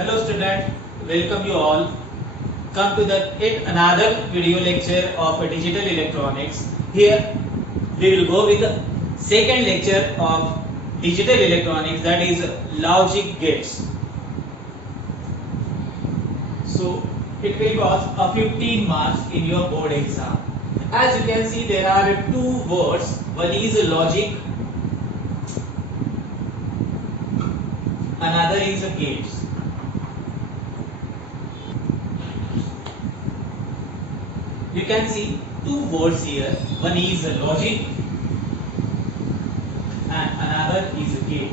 Hello student, welcome you all. Come to the yet another video lecture of digital electronics. Here we will go with the second lecture of digital electronics, that is logic gates. So it will cost a 15 marks in your board exam. As you can see, there are two words. One is logic, another is gates. You can see two words here. One is logic and another is gate.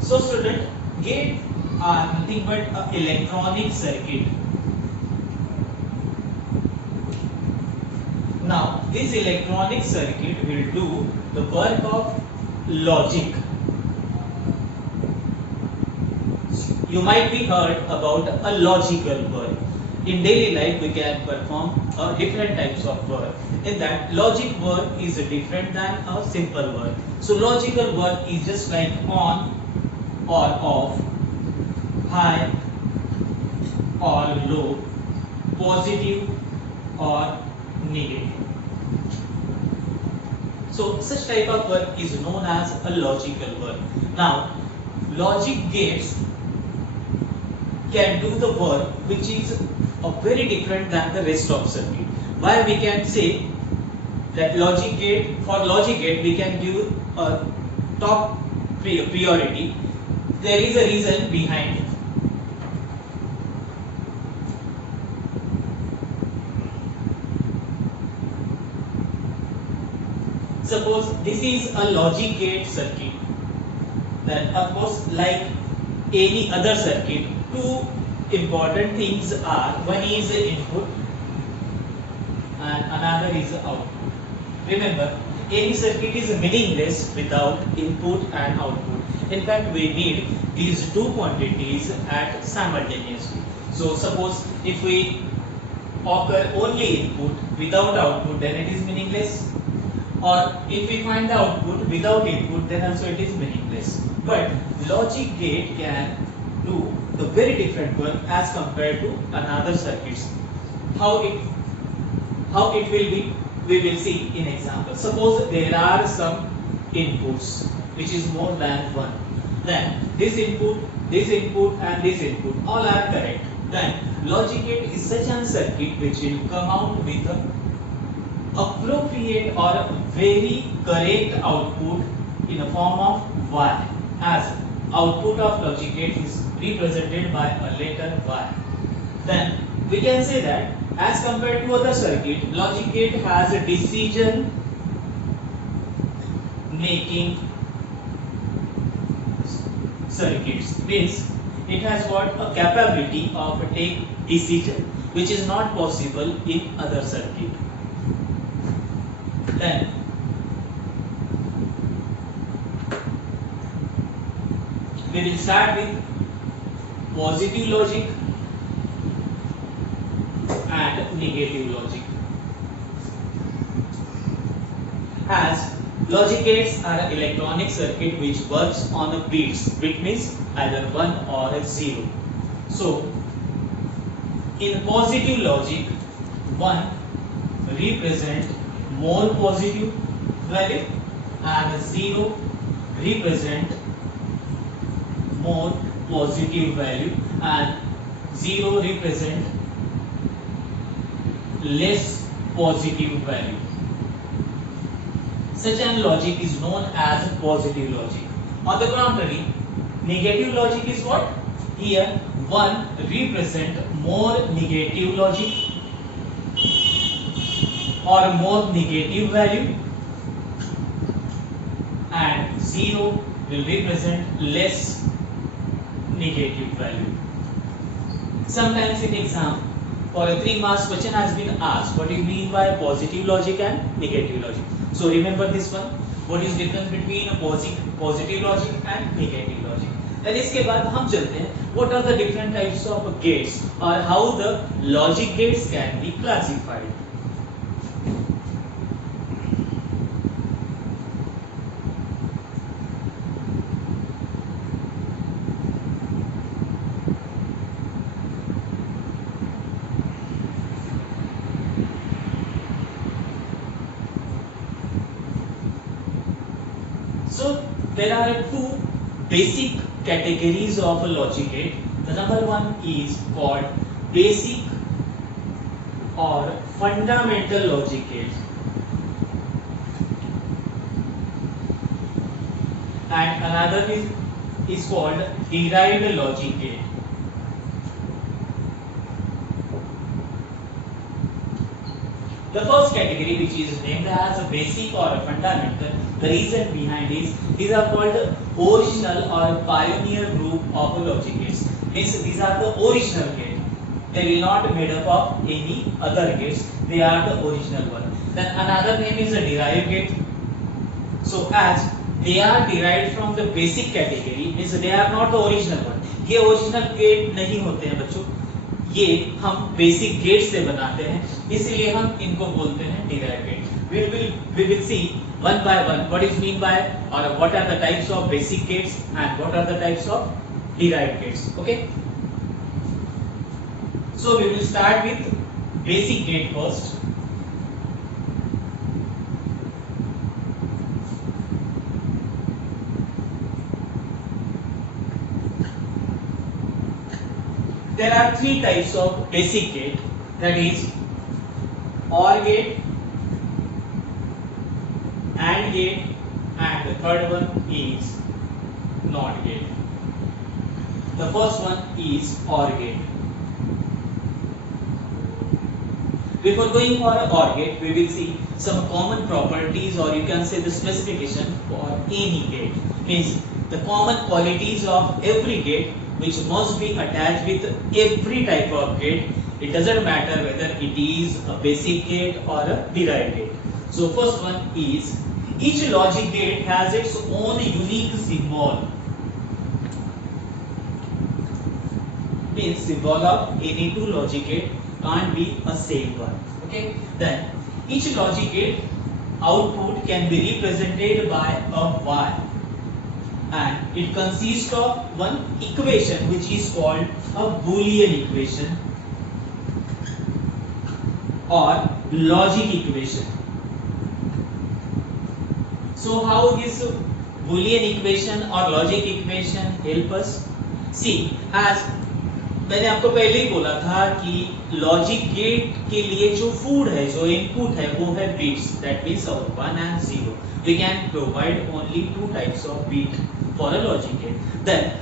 So student, gate are nothing but an electronic circuit. Now this electronic circuit will do the work of logic. You might be heard about a logical work. In daily life we can perform different types of work. In that, logic work is different than a simple work. So logical work is just like on or off, high or low, positive or negative. So such type of work is known as a logical work. Now logic gates can do the work which is very different than the rest of circuit. Why we can say that logic gate, for logic gate we can give a top priority. There is a reason behind it. Suppose this is a logic gate circuit, then of course like any other circuit, two important things are, one is input and another is output. Remember, any circuit is meaningless without input and output. In fact, we need these two quantities at simultaneously. So suppose if we occur only input without output, then it is meaningless. Or if we find the output without input, then also it is meaningless. But logic gate can do the very different work as compared to another circuits. How it will be, we will see in example. Suppose there are some inputs which is more than one. Then this input and this input all are correct. Then logic gate is such a circuit which will come out with a appropriate or very correct output in the form of Y, as output of logic gate is represented by a letter Y. Then we can say that as compared to other circuit, logic gate has a decision making circuits, means it has what a capability of take decision which is not possible in other circuit. Then we will start with positive logic and negative logic. As logic gates are an electronic circuit which works on the bits. Bit means either 1 or 0. So in positive logic, 1 represent more positive value and 0 represent more positive value and 0 represent less positive value. Such an logic is known as positive logic. On the contrary, negative logic is what? Here 1 represent more negative logic or more negative value and 0 will represent less negative value. Sometimes in exam, for a 3 marks question has been asked, what do you mean by positive logic and negative logic? So remember this one, what is difference between a positive logic and negative logic. Then इसके बाद हम चलते हैं what are the different types of gates or how the logic gates can be classified. there are two basic categories of a logic gate. The number one is called basic or fundamental logic gate, and another is called derived logic gate. The first category, which is named as a basic or a fundamental, the reason behind is these are called original or pioneer group of logic gates. Means these are the original gate. They will not be made up of any other gates. They are the original one. Then another name is a derived gate. So as they are derived from the basic category, means they are not the original one. ये original gate नहीं होते हैं बच्चों. ये हम basic gate से बनाते हैं, इसलिए हम इनको बोलते हैं derived gate. We will see one by one what is mean by or what are the types of basic gates and what are the types of derived gates. Okay, so we will start with basic gate first. There are three types of basic gate, that is OR gate, AND gate, and the third one is NOT gate. The first one is OR gate. Before going for an OR gate, we will see some common properties, or you can say the specification for any gate. Means the common qualities of every gate which must be attached with every type of gate. It doesn't matter whether it is a basic gate or a derived gate. So first one is each logic gate has its own unique symbol. Means symbol of any two logic gate can't be a same one. Okay. Then each logic gate output can be represented by a Y, and it consists of one equation which is called a Boolean equation or logic equation. So how this Boolean equation or logic equation help us? See, as मैंने आपको पहले ही बोला था कि logic gate के लिए जो food है, जो इनपुट है, वो है bits. That means 1 and 0. We can provide only two types of bit for a logic gate. Then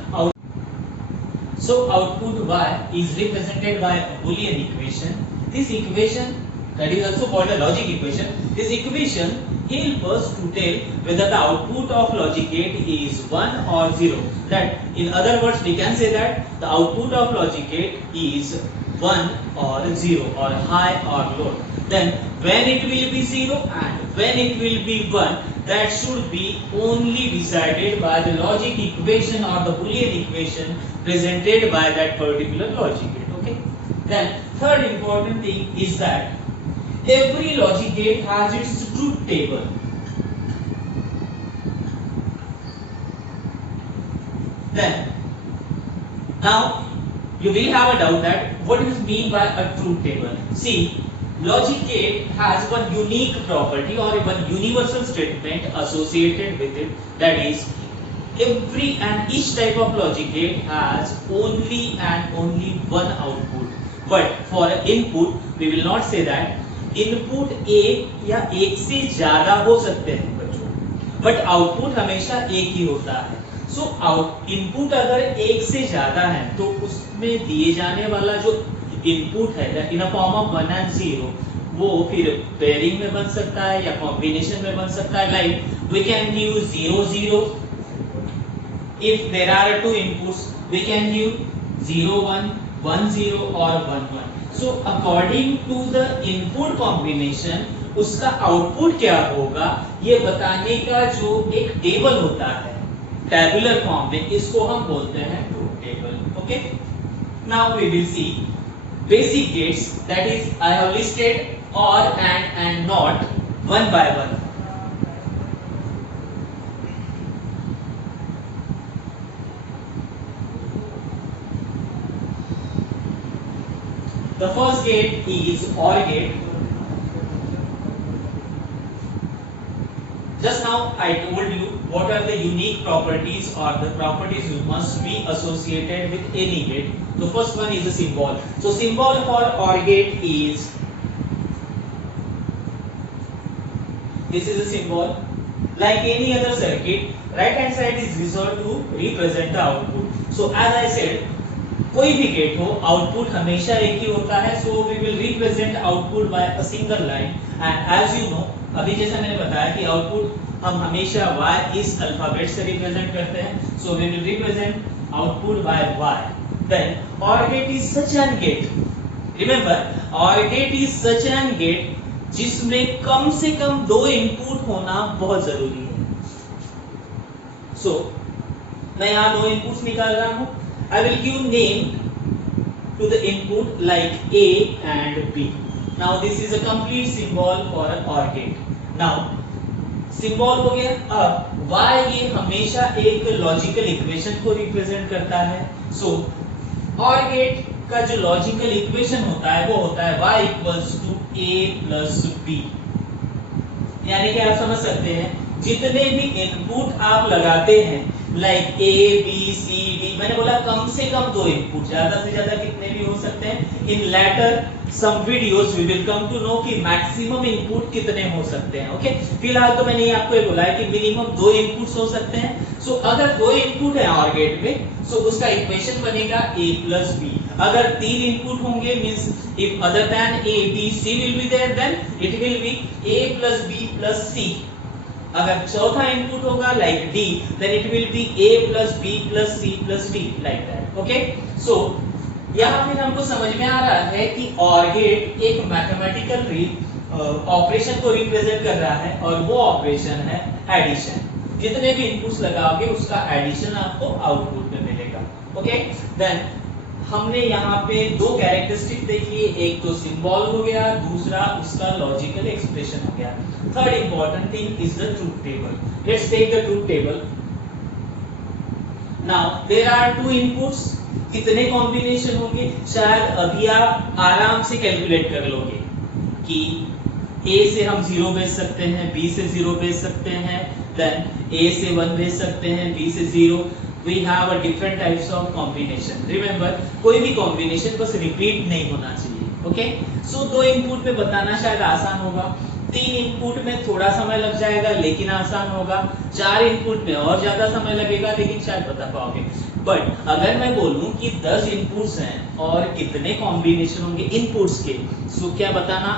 so output Y is represented by a Boolean equation. This equation, that is also called a logic equation. This equation helps us to tell whether the output of logic gate is 1 or 0. That in other words, we can say that the output of logic gate is 1 or 0, or high or low. Then when it will be 0 and when it will be 1, that should be only decided by the logic equation or the Boolean equation presented by that particular logic gate. Okay. Then third important thing is that every logic gate has its truth table. Then now you will have a doubt that what is mean by a truth table. See, logic gate has one unique property or one universal statement associated with it, that is every and each type of logic gate has only and only one output. But for input we will not say that input एक या एक से ज्यादा हो सकते हैं बच्चों, but output हमेशा एक ही होता है. सो इनपुट अगर एक से ज्यादा है तो उसमें दिए जाने वाला जो इनपुट है इन अ फॉर्म ऑफ 1 and 0, वो फिर पेयरिंग में बन सकता है या कॉम्बिनेशन में बन सकता है. Like we can give 0 0. If there are two inputs we can give 0 1 1 0 और 1 1. So according to the input combination उसका आउटपुट क्या होगा ये बताने का जो एक टेबल होता है टेबुलर फॉर्म में, इसको हम बोलते हैं truth table. Okay. Now we will see basic gates, that is I have listed OR and NOT one by one. The first gate is OR gate. Just now I told you what are the unique properties or the properties you must be associated with any gate. The first one is the symbol. So symbol for OR gate is, this is a symbol. Like any other circuit, right hand side is reserved to represent the output. So as I said, कोई भी gate हो, output हमेशा एक ही होता है. So we will represent output by a single line. And as you know, अभी जैसा मैंने बताया कि आउटपुट हम हमेशा y इस अल्फाबेट से रिप्रेजेंट करते हैं. So we will represent output by y. Then OR gate is such an gate, remember OR gate is such an gate जिसमें कम से कम दो इनपुट होना बहुत जरूरी है. सो मैं यहाँ दो इनपुट्स निकाल रहा हूँ. I will give name to the input like A and B. Now this is a complete symbol for an OR gate. Now symbol हो गया. अब Y ये हमेशा एक लॉजिकल इक्वेशन को रिप्रेजेंट करता है. So OR gate का जो लॉजिकल इक्वेशन होता है वो होता है y equals to a plus b. यानी कि आप समझ सकते हैं जितने भी इनपुट आप लगाते हैं like A B C D, मैंने बोला कम से कम दो इनपुट, ज्यादा से ज्यादा कितने भी हो सकते हैं. In later some videos we will come to know कि मैक्सिमम इनपुट कितने हो सकते हैं. ओके, फिलहाल तो मैंने आपको ये बोला है कि मिनिमम दो इनपुट्स हो सकते हैं. सो अगर दो इनपुट है OR गेट में, सो उसका इक्वेशन बनेगा A प्लस B. अगर तीन इनपुट होंगे means if other than A B C will be there, then it will be A plus B plus C. अगर चौथा इनपुट होगा like D, then it will be A plus B plus C plus D like that. Okay? So यहाँ फिर हमको समझ में आ रहा है कि OR गेट एक मैथमेटिकल ऑपरेशन को रिप्रेजेंट कर रहा है और वो ऑपरेशन है एडिशन. जितने भी इनपुट्स लगाओगे उसका एडिशन आपको आउटपुट में मिलेगा. ओके, देन हमने यहाँ पे दो कैरेक्टरिस्टिक देखी, एक तो सिंबल हो गया, दूसरा उसका लॉजिकल एक्सप्रेशन हो गया. Third important thing is the truth table. Let's take the truth table. Now there are two inputs. कितने कॉम्बिनेशन होंगे शायद अभी आप आराम से कैलकुलेट कर लोगे कि A से हम 0 भेज सकते हैं, B से 0 भेज सकते हैं, देन A से 1 भेज सकते हैं, B से 0. We have a different types of combination. Remember, कोई भी combination बस repeat नहीं होना चाहिए. Okay? So दो input में बताना शायद आसान होगा, तीन input में थोड़ा समय लग जाएगा लेकिन आसान होगा, चार input में और ज्यादा समय लगेगा लेकिन शायद बता पाओगे. बट अगर मैं बोलूं कि 10 inputs हैं और कितने combination होंगे inputs के, so क्या बताना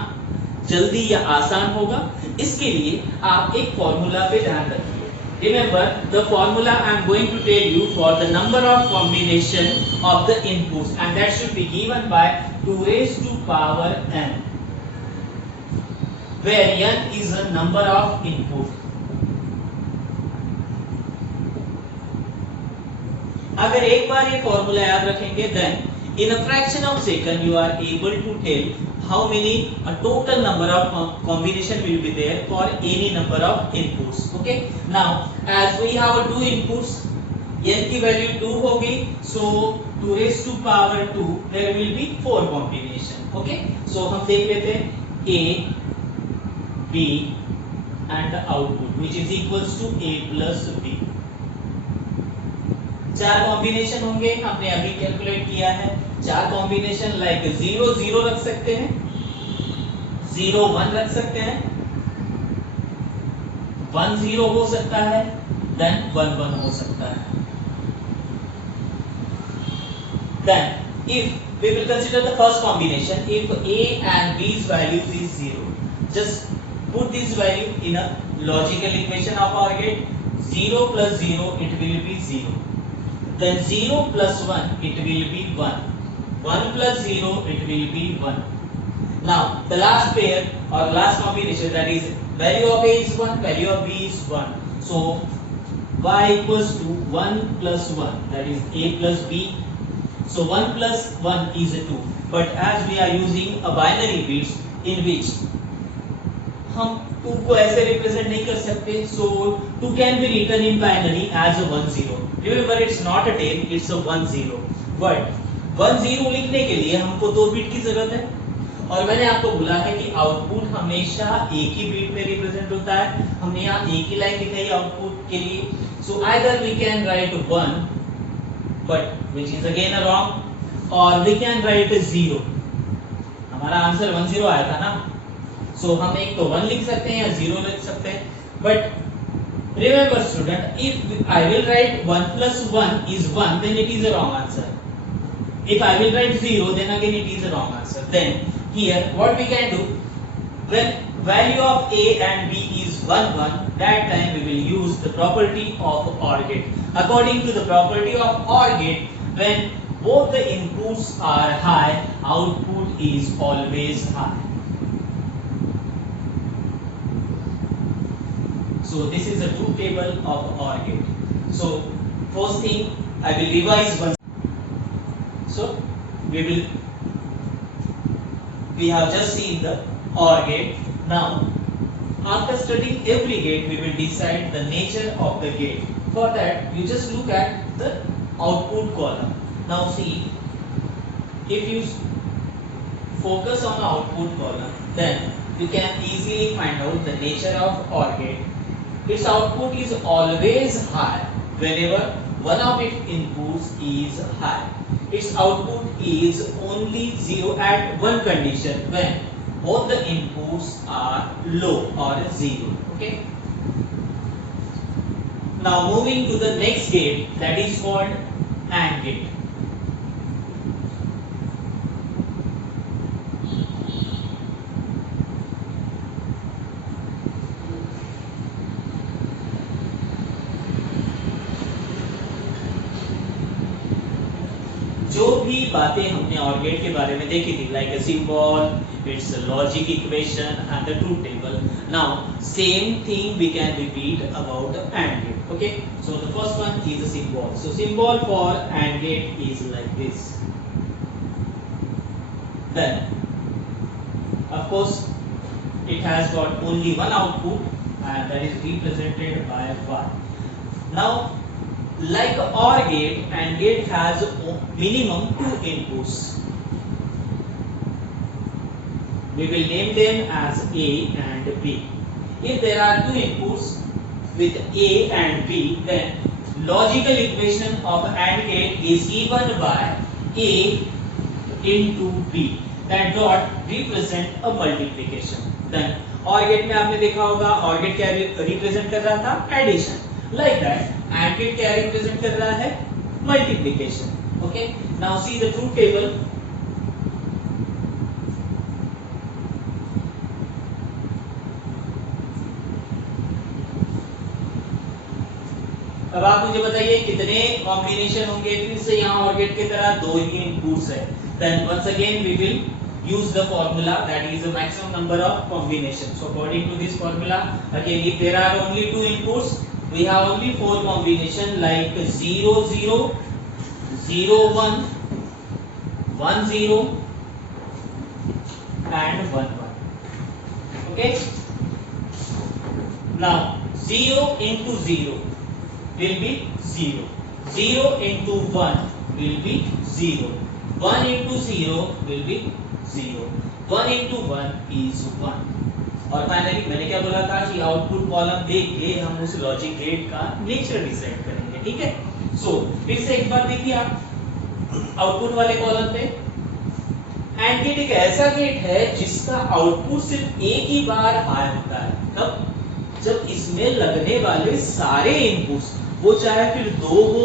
जल्दी या आसान होगा? इसके लिए आप एक फॉर्मूला पे ध्यान रखिए. Remember the formula I am going to tell you for the number of combination of the inputs, and that should be given by 2 raised to power n, where n is a number of input. अगर एक बार ये formula याद रखेंगे, then in a fraction of second you are able to tell how many a total number of combination will be there for any number of inputs. Okay, now as we have two inputs, n की value 2 होगी, so 2 raised to power 2 there will be 4 combination. Okay, so हम देख लेते हैं A B and the output which is equals to A plus B. चार combination होंगे, हमने अभी कैलकुलेट किया है. चार कॉम्बिनेशन लाइक 0 0 रख सकते हैं, 0 1 रख सकते हैं, 1 0 हो सकता है, देन 1 1 हो सकता है. Then if we will consider the first combination, if A and B's values is 0, just put this value in a logical equation of OR gate. 0 plus 0 it will be 0. Then 0 plus 1 it will be 1. 1 plus 0 it will be 1. Now the last pair or last combination, that is value of A is 1, value of B is 1. So y equals to 1 plus 1, that is A plus B. So 1 plus 1 is 2. But as we are using a binary bits in which हम 2 को ऐसे represent नहीं कर सकते, so 2 can be written in binary as a 1 0. Remember it's not a 10, it's a 1 0. But 1 0 लिखने के लिए हमको 2 बिट की जरूरत है और मैंने आपको बोला है कि आउटपुट हमेशा एक ही बीट में रिप्रेजेंट होता है। हमने यहाँ एक ही लाइन लिखाई आउटपुट के लिए, so either we can write 1 but which is again wrong, और वी कैन राइट 0। हमारा आंसर 1 0 आया था ना, सो हम एक तो 1 लिख सकते हैं या 0 लिख सकते हैं। But remember student, if I will write 1 plus 1 is 1, then it is a wrong answer. If I will write 0, then again it is a wrong answer. Then here what we can do, when value of a and b is 1 1, that time we will use the property of OR gate. According to the property of OR gate, when both the inputs are high, output is always high. So this is a truth table of OR gate. So first thing I will revise once. So we have just seen the OR gate. Now after studying every gate, we will decide the nature of the gate. For that you just look at the output column. Now see, if you focus on the output column, then you can easily find out the nature of OR gate. Its output is always high whenever one of its inputs is high. Its output is only 0 at one condition, when both the inputs are low or 0. Okay. Now moving to the next gate, that is called AND gate. जो भी बातें हमने OR gate के बारे में देखी थी, like a symbol, it's logic equation and the truth table, now same thing we can repeat about the AND gate. Okay, so the first one is the symbol. So symbol for AND gate is like this. Then of course it has got only one output, and that is represented by 1. Now like OR gate, AND gate has minimum 2 inputs. We will name them as A and B. If there are 2 inputs with A and B, then logical equation of AND gate is given by A into B. That dot represent a multiplication. Then OR gate में आपने देखा होगा, OR gate क्या represent कर रहा था? Addition. Like that, AND gate क्या represent कर रहा है? Multiplication. Okay. Now see the truth table. अब आप मुझे बताइए कितने कॉम्बिनेशन होंगे. फिर से यहाँ OR gate की तरह 2 ही इनपुट्स है. Then once again we will use the formula, that is the maximum number of combinations. So according to this formula, again if there are only 2 inputs, we have only 4 combination, like 0 0 0 1 1 0 and 1 1. Okay. Now 0 into 0 will be 0. 0 into 1 will be 0. 1 into 0 will be 0. 1 into 1 is 1. और finally मैंने क्या बोला था कि output column देख के हम उस लॉजिक गेट का नेचर डिसाइड करेंगे. ठीक है. सो फिर से एक बार देखिए आप आउटपुट वाले कॉलम पे, एंड गेट एक ऐसा गेट है जिसका आउटपुट सिर्फ एक ही बार हाई होता है. तब जब इसमें लगने वाले सारे इनपुट्स, वो चाहे फिर 2 हो,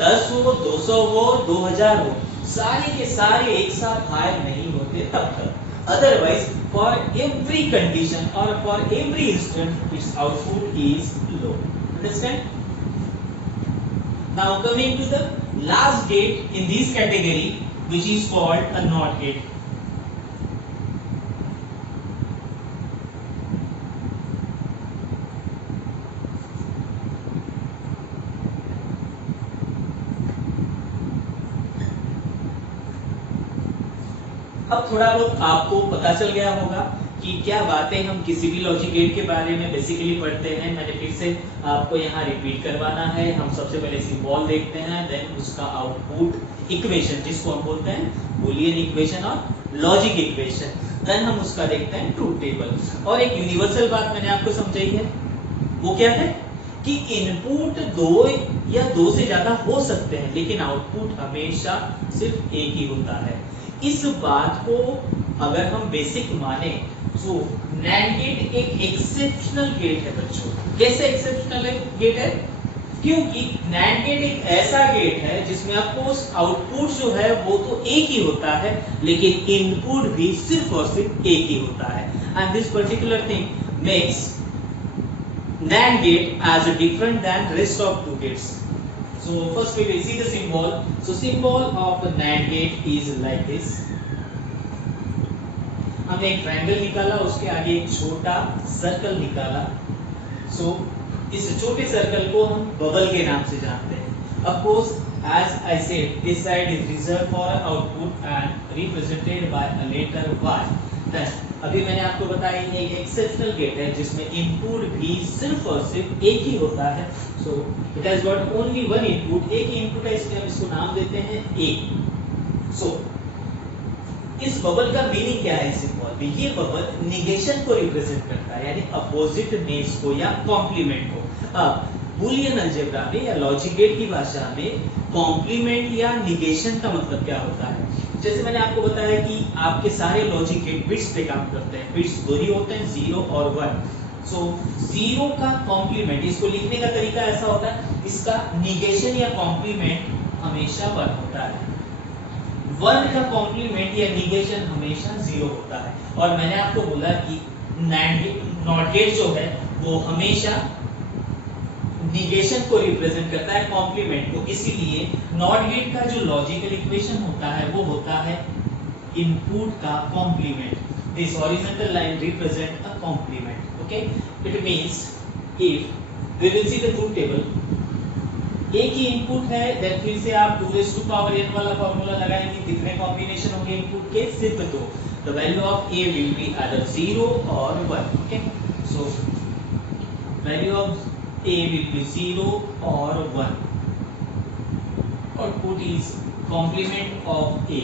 10 हो, 200 हो, 2000 हो, सारे के सारे एक साथ हाई नहीं होते तब तक. Otherwise, for every condition or for every instant, its output is low. Understand? Now coming to the last gate in this category, which is called a NOT gate. अब थोड़ा बहुत आपको पता चल गया होगा कि क्या बातें हम किसी भी लॉजिक गेट के बारे में बेसिकली पढ़ते हैं. मैंने फिर से आपको यहाँ रिपीट करवाना है. हम सबसे पहले सिंबल देखते हैं, देन उसका आउटपुट इक्वेशन जिसको हम बोलते हैं बूलियन इक्वेशन और लॉजिक इक्वेशन. देन हम उसका देखते हैं ट्रूथ टेबल। और एक यूनिवर्सल बात मैंने आपको समझाई है, वो क्या है कि इनपुट दो या दो से ज्यादा हो सकते हैं, लेकिन आउटपुट हमेशा सिर्फ एक ही होता है। इस बात को अगर हम बेसिक माने तो NAND गेट एक एक्सेप्शनल गेट है बच्चों। कैसे एक्सेप्शनल गेट है? क्योंकि NAND गेट एक ऐसा गेट है जिसमें आपको आउटपुट जो है वो तो एक ही होता है, लेकिन इनपुट भी सिर्फ और सिर्फ एक ही होता है। And this particular thing makes NAND gate as different than rest of two gates. So first we will see the symbol. So symbol of the NAND gate is like this. हमने एक ट्रायंगल निकाला, उसके आगे एक छोटा circle निकाला। So इस छोटे सर्कल को हम बबल के नाम से जानते हैं। Of course, as I said, this side is reserved for output and represented by a letter Y. Then अभी मैंने आपको बताया ये एक एक्सेप्शनल गेट है जिसमें इनपुट भी सिर्फ और सिर्फ एक ही होता है। So it has got only one input, एक ही इनपुट है, इसलिए हम इसको नाम देते हैं ए। सो इस बबल का मीनिंग क्या है? सिंबल में ये बबल निगेशन को रिप्रेजेंट करता है, यानी अपोजिटनेस को या कॉम्प्लीमेंट को। अब बूलियन अलजेब्रा में या लॉजिक गेट की भाषा में कॉम्प्लीमेंट या निगेशन का मतलब क्या होता है? जैसे मैंने आपको बताया कि आपके सारे लॉजिक गेट बिट्स पे काम करते हैं। बिट्स दो ही होते हैं, 0 और 1। सो 0 का कॉम्प्लीमेंट, इसको लिखने का तरीका ऐसा होता है, इसका निगेशन या कॉम्प्लीमेंट हमेशा 1 होता है। 1 का कॉम्प्लीमेंट या निगेशन हमेशा 0 होता है। और मैंने आपको बोला कि नॉट गेट जो है वो हमेशा निगेशन को रिप्रेजेंट करता है, कॉम्प्लीमेंट को। इसीलिए नॉट गेट का जो लॉजिकल इक्वेशन होता है वो होता है इनपुट का complement. This horizontal line represent a complement. Okay, it means if we will see the truth table, एक ही इनपुट है, देन फिर से आप 2n वाला फार्मूला लगाएंगे, कितने कॉम्बिनेशन होंगे इनपुट के? सिर्फ 2। The value of a will be either 0 और 1। Okay, so value of a will be 0 or 1. Output is complement of a.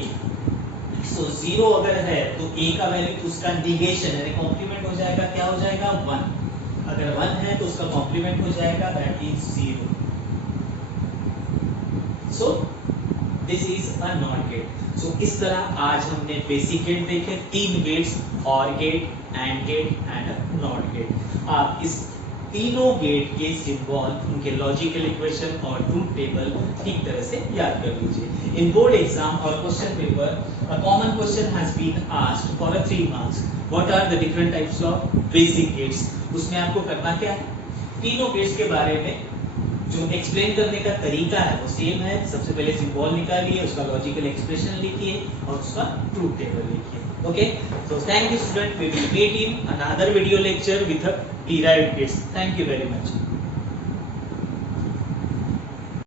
So 0 अगर है तो a का वैल्यू उसका निगेशन यानी कॉम्प्लीमेंट हो जाएगा, क्या हो जाएगा? 1। अगर 1 है तो उसका कॉम्प्लीमेंट हो जाएगा, that is 0। So this is a NOT gate. So इस तरह आज हमने बेसिक गेट देखे, 3 gates, OR gate, AND gate and NOT gate. आप इस तीनों गेट के सिंबल, उनके लॉजिकल इक्वेशन और ट्रूथ टेबल ठीक तरह से याद कर लीजिए। इन बोर्ड एग्जाम और question paper a common question has been asked for 3 marks, what are the different types of basic gates. उसमें आपको करना क्या है? तीनों गेट्स के बारे में जो एक्सप्लेन करने का तरीका है वो सेम है। सबसे पहले सिंबल निकालिए, उसका लॉजिकल एक्सप्रेशन लिखिए और उसका ट्रूथ टेबल लिखिए। Okay, so thank you student, we will meet in another video lecture with a derived gates. Thank you very much.